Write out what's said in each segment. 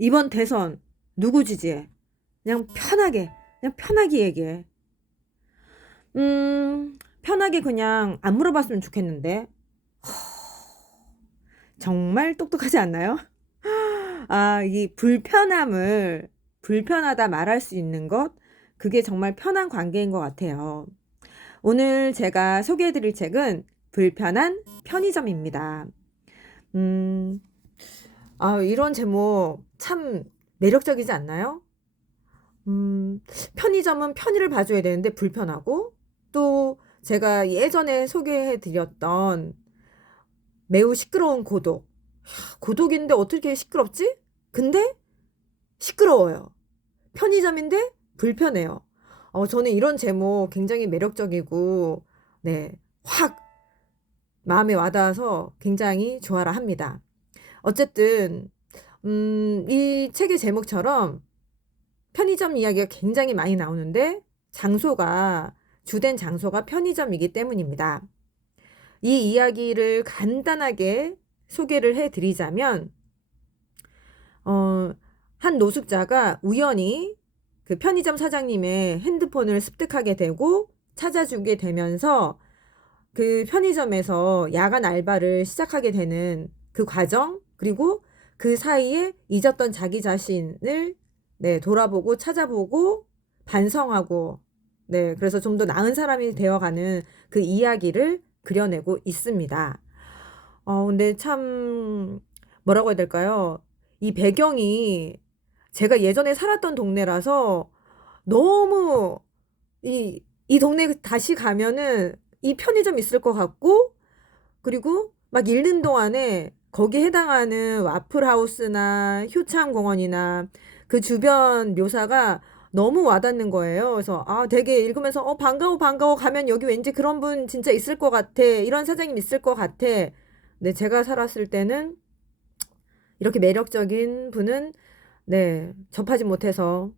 이번 대선 누구 지지해? 그냥 편하게 얘기해. 편하게 그냥 안 물어봤으면 좋겠는데. 정말 똑똑하지 않나요? 이 불편하다 말할 수 있는 것, 그게 정말 편한 관계인 것 같아요. 오늘 제가 소개해드릴 책은 불편한 편의점입니다. 음, 이런 제목 참 매력적이지 않나요? 음, 편의점은 편의를 봐줘야 되는데 불편하고, 또 제가 예전에 소개해드렸던 매우 시끄러운 고독. 고독인데 어떻게 시끄럽지? 근데 시끄러워요. 편의점인데 불편해요. 저는 이런 제목 굉장히 매력적이고, 네, 확 마음에 와닿아서 굉장히 좋아라 합니다. 어쨌든, 이 책의 제목처럼 편의점 이야기가 굉장히 많이 나오는데, 주된 장소가 편의점이기 때문입니다. 이 이야기를 간단하게 소개를 해드리자면, 어, 한 노숙자가 우연히 그 편의점 사장님의 핸드폰을 습득하게 되고 찾아주게 되면서 그 편의점에서 야간 알바를 시작하게 되는 그 과정, 그리고 그 사이에 잊었던 자기 자신을 네, 돌아보고 찾아보고 반성하고 네, 그래서 좀 더 나은 사람이 되어가는 그 이야기를 그려내고 있습니다. 근데 참 뭐라고 해야 될까요? 이 배경이 제가 예전에 살았던 동네라서 너무 이 동네 다시 가면은 이 편의점 있을 것 같고, 그리고 막 읽는 동안에 거기에 해당하는 와플하우스나 효창공원이나 그 주변 묘사가 너무 와닿는 거예요. 그래서 되게 읽으면서 반가워 반가워 가면 여기 왠지 그런 분 진짜 있을 것 같아. 이런 사장님 있을 것 같아. 네, 제가 살았을 때는 이렇게 매력적인 분은 네, 접하지 못해서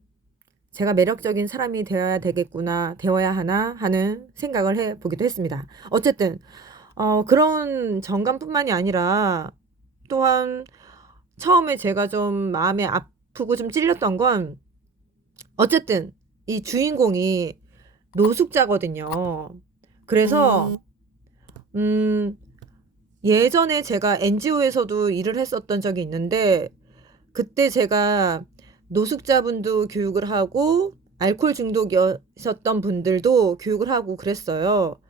제가 매력적인 사람이 되어야 하나 하는 생각을 해 보기도 했습니다. 어쨌든, 그런 정감뿐만이 아니라 또한 처음에 제가 좀 마음에 아프고 좀 찔렸던 건 어쨌든 이 주인공이 노숙자거든요. 그래서, 음, 예전에 제가 NGO에서도 일을 했었던 적이 있는데 그때 제가 노숙자분도 교육을 하고 알코올 중독이셨던 분들도 교육을 하고 그랬어요.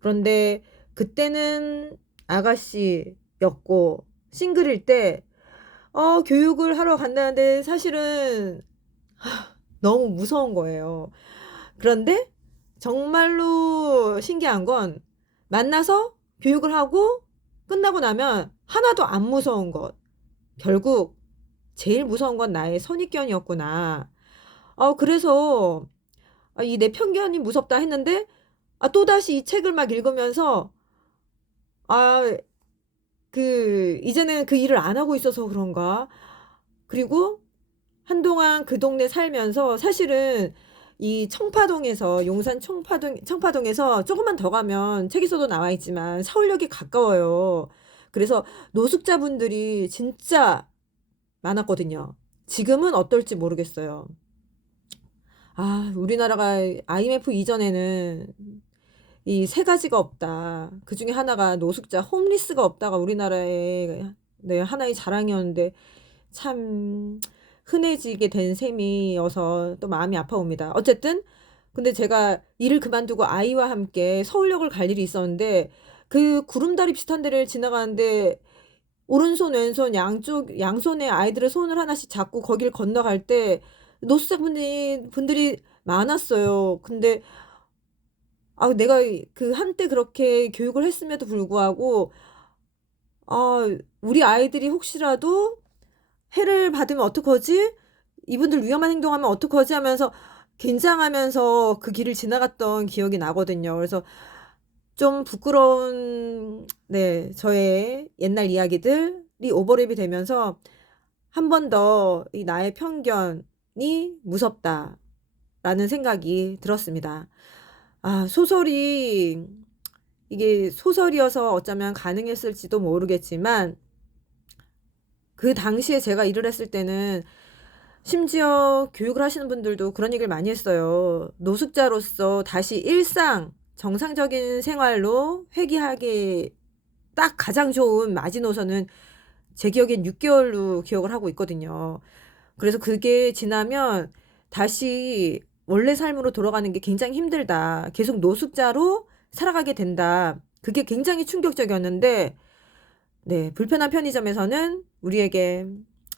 그런데 그때는 아가씨였고 싱글일 때 교육을 하러 간다는데 사실은 너무 무서운 거예요. 그런데 정말로 신기한 건 만나서 교육을 하고 끝나고 나면 하나도 안 무서운 것. 결국 제일 무서운 건 나의 선입견이었구나. 그래서 이 내 편견이 무섭다 했는데 또다시 이 책을 막 읽으면서 아, 이제는 그 일을 안 하고 있어서 그런가? 그리고 한동안 그 동네 살면서 사실은 이 청파동에서 조금만 더 가면 책에서도 나와 있지만 서울역이 가까워요. 그래서 노숙자분들이 진짜 많았거든요. 지금은 어떨지 모르겠어요. 우리나라가 IMF 이전에는 이 세 가지가 없다. 그 중에 하나가 노숙자, 홈리스가 없다가 우리나라의 네, 하나의 자랑이었는데 참 흔해지게 된 셈이어서 또 마음이 아파옵니다. 어쨌든 근데 제가 일을 그만두고 아이와 함께 서울역을 갈 일이 있었는데 그 구름다리 비슷한 데를 지나가는데 오른손 왼손 양손에 아이들의 손을 하나씩 잡고 거기를 건너갈 때 분들이 많았어요. 근데 내가 그 한때 그렇게 교육을 했음에도 불구하고 우리 아이들이 혹시라도 해를 받으면 어떡하지? 이분들 위험한 행동하면 어떡하지? 하면서 긴장하면서 그 길을 지나갔던 기억이 나거든요. 그래서 좀 부끄러운 네, 저의 옛날 이야기들이 오버랩이 되면서 한 번 더 이 나의 편견이 무섭다라는 생각이 들었습니다. 소설이 이게 소설이어서 어쩌면 가능했을지도 모르겠지만 그 당시에 제가 일을 했을 때는 심지어 교육을 하시는 분들도 그런 얘기를 많이 했어요. 노숙자로서 다시 일상, 정상적인 생활로 회귀하기 딱 가장 좋은 마지노선은 제 기억엔 6개월로 기억을 하고 있거든요. 그래서 그게 지나면 다시 원래 삶으로 돌아가는 게 굉장히 힘들다. 계속 노숙자로 살아가게 된다. 그게 굉장히 충격적이었는데, 네, 불편한 편의점에서는 우리에게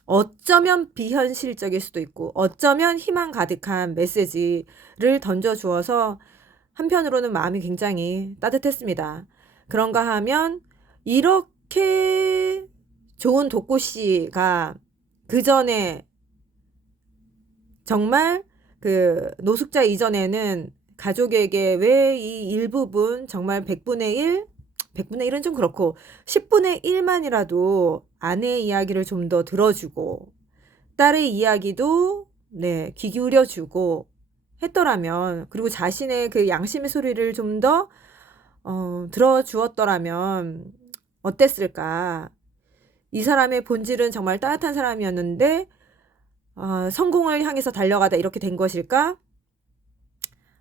어쩌면 비현실적일 수도 있고, 어쩌면 희망 가득한 메시지를 던져주어서 한편으로는 마음이 굉장히 따뜻했습니다. 그런가 하면, 이렇게 좋은 독고씨가 그 전에 정말 그 노숙자 이전에는 가족에게 왜 이 일부분 정말 100분의 1, 100분의 1은 좀 그렇고 10분의 1만이라도 아내의 이야기를 좀 더 들어주고 딸의 이야기도 네, 귀 기울여주고 했더라면 그리고 자신의 그 양심의 소리를 좀 더 들어주었더라면 어땠을까? 이 사람의 본질은 정말 따뜻한 사람이었는데 성공을 향해서 달려가다 이렇게 된 것일까?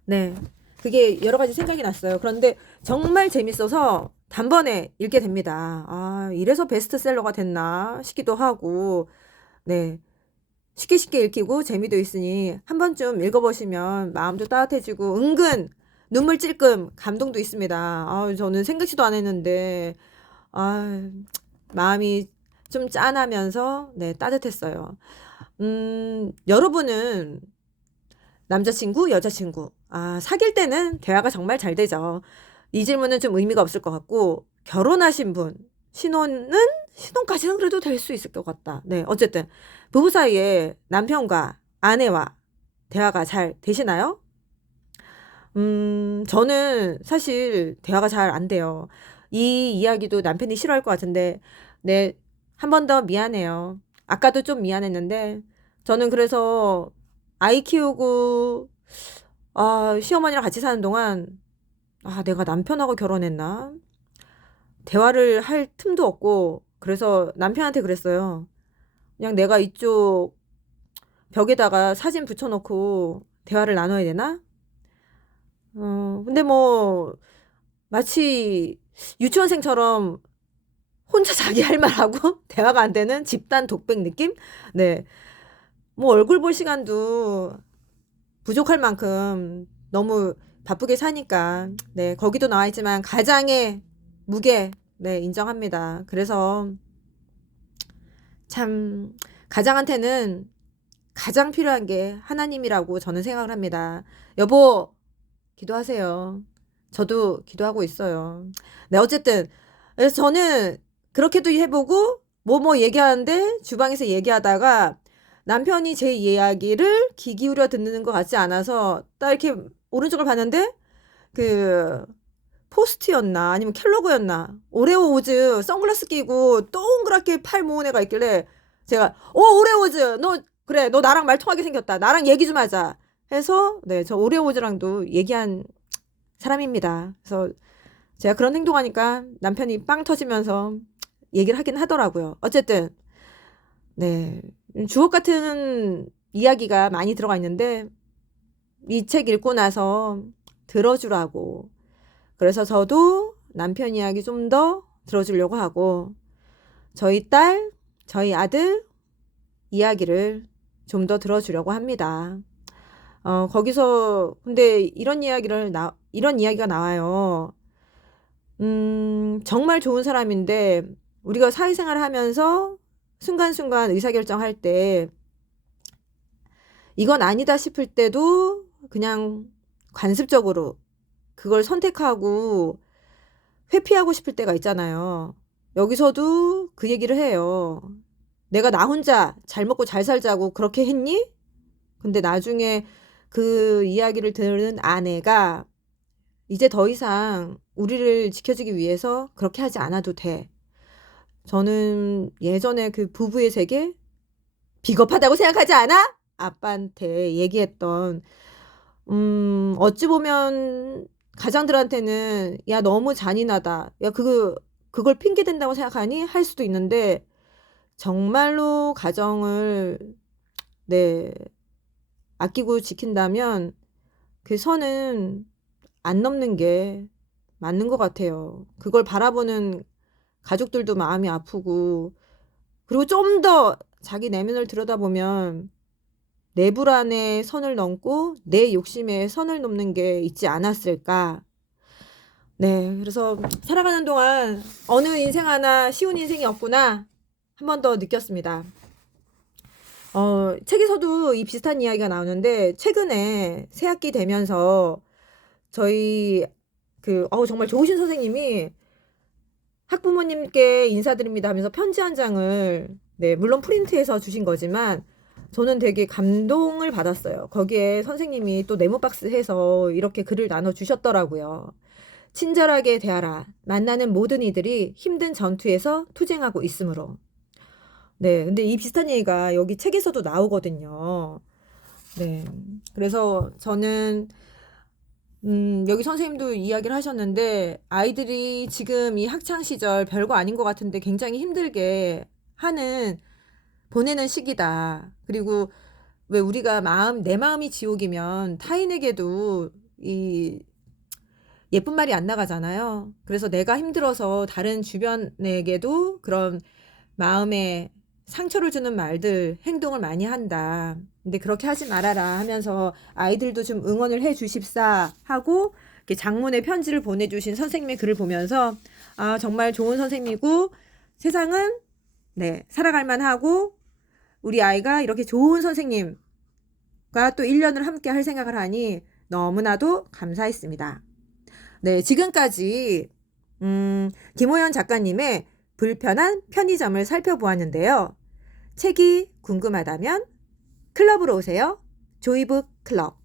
네. 그게 여러 가지 생각이 났어요. 그런데 정말 재밌어서 단번에 읽게 됩니다. 아, 이래서 베스트셀러가 됐나 싶기도 하고, 네. 쉽게 쉽게 읽히고 재미도 있으니 한 번쯤 읽어보시면 마음도 따뜻해지고 은근 눈물 찔끔 감동도 있습니다. 아, 저는 생각지도 안 했는데, 아, 마음이 좀 짠하면서, 네, 따뜻했어요. 여러분은 남자친구, 여자친구. 아, 사귈 때는 대화가 정말 잘 되죠. 이 질문은 좀 의미가 없을 것 같고, 결혼하신 분, 신혼까지는 그래도 될 수 있을 것 같다. 네, 어쨌든, 부부 사이에 남편과 아내와 대화가 잘 되시나요? 저는 사실 대화가 잘 안 돼요. 이 이야기도 남편이 싫어할 것 같은데, 네, 한 번 더 미안해요. 아까도 좀 미안했는데, 저는 그래서 아이 키우고, 시어머니랑 같이 사는 동안, 내가 남편하고 결혼했나? 대화를 할 틈도 없고, 그래서 남편한테 그랬어요. 그냥 내가 이쪽 벽에다가 사진 붙여놓고 대화를 나눠야 되나? 근데 뭐, 마치 유치원생처럼 혼자 자기 할 말하고 대화가 안 되는 집단 독백 느낌? 네. 뭐 얼굴 볼 시간도 부족할 만큼 너무 바쁘게 사니까, 네, 거기도 나와 있지만 가장의 무게, 네, 인정합니다. 그래서 참, 가장한테는 가장 필요한 게 하나님이라고 저는 생각을 합니다. 여보, 기도하세요. 저도 기도하고 있어요. 네, 어쨌든, 그래서 저는 그렇게도 해보고, 뭐 얘기하는데, 주방에서 얘기하다가, 남편이 제 이야기를 귀 기울여 듣는 것 같지 않아서, 딱 이렇게 오른쪽을 봤는데, 그, 포스트였나, 아니면 켈로그였나, 오레오 우즈 선글라스 끼고, 동그랗게 팔 모은 애가 있길래, 제가, 오레오 우즈, 그래, 너 나랑 말 통하게 생겼다. 나랑 얘기 좀 하자. 해서, 네, 저 오레오 우즈랑도 얘기한 사람입니다. 그래서 제가 그런 행동하니까 남편이 빵 터지면서 얘기를 하긴 하더라고요. 어쨌든 네, 주옥 같은 이야기가 많이 들어가 있는데 이 책 읽고 나서 들어주라고. 그래서 저도 남편 이야기 좀 더 들어주려고 하고 저희 딸, 저희 아들 이야기를 좀 더 들어주려고 합니다. 거기서 근데 이런 이야기가 나와요. 정말 좋은 사람인데 우리가 사회생활을 하면서 순간순간 의사결정할 때 이건 아니다 싶을 때도 그냥 관습적으로 그걸 선택하고 회피하고 싶을 때가 있잖아요. 여기서도 그 얘기를 해요. 내가 나 혼자 잘 먹고 잘 살자고 그렇게 했니? 근데 나중에 그 이야기를 들은 아내가 이제 더 이상 우리를 지켜주기 위해서 그렇게 하지 않아도 돼. 저는 예전에 그 부부의 세계 비겁하다고 생각하지 않아? 아빠한테 얘기했던, 어찌 보면 가장들한테는 야, 너무 잔인하다. 야, 그걸 핑계 댄다고 생각하니? 할 수도 있는데, 정말로 가정을, 네, 아끼고 지킨다면 그 선은 안 넘는 게 맞는 것 같아요. 그걸 바라보는 가족들도 마음이 아프고, 그리고 좀 더 자기 내면을 들여다보면 내 불안에 선을 넘고 내 욕심에 선을 넘는 게 있지 않았을까. 네, 그래서 살아가는 동안 어느 인생 하나 쉬운 인생이 없구나 한 번 더 느꼈습니다. 책에서도 이 비슷한 이야기가 나오는데, 최근에 새학기 되면서 저희 정말 좋으신 선생님이 학부모님께 인사드립니다 하면서 편지 한 장을, 네, 물론 프린트해서 주신 거지만 저는 되게 감동을 받았어요. 거기에 선생님이 또 네모박스 해서 이렇게 글을 나눠 주셨더라고요. 친절하게 대하라. 만나는 모든 이들이 힘든 전투에서 투쟁하고 있으므로. 네, 근데 이 비슷한 얘기가 여기 책에서도 나오거든요. 네, 그래서 저는 여기 선생님도 이야기를 하셨는데, 아이들이 지금 이 학창 시절 별거 아닌 것 같은데 굉장히 힘들게 하는, 보내는 시기다. 그리고 왜 우리가 내 마음이 지옥이면 타인에게도 이 예쁜 말이 안 나가잖아요. 그래서 내가 힘들어서 다른 주변에게도 그런 마음에 상처를 주는 말들, 행동을 많이 한다. 근데 그렇게 하지 말아라 하면서 아이들도 좀 응원을 해 주십사 하고, 이렇게 장문의 편지를 보내주신 선생님의 글을 보면서, 아, 정말 좋은 선생님이고, 세상은, 네, 살아갈 만하고, 우리 아이가 이렇게 좋은 선생님과 또 1년을 함께 할 생각을 하니 너무나도 감사했습니다. 네, 지금까지 김호연 작가님의 불편한 편의점을 살펴보았는데요. 책이 궁금하다면 클럽으로 오세요. 조이북 클럽.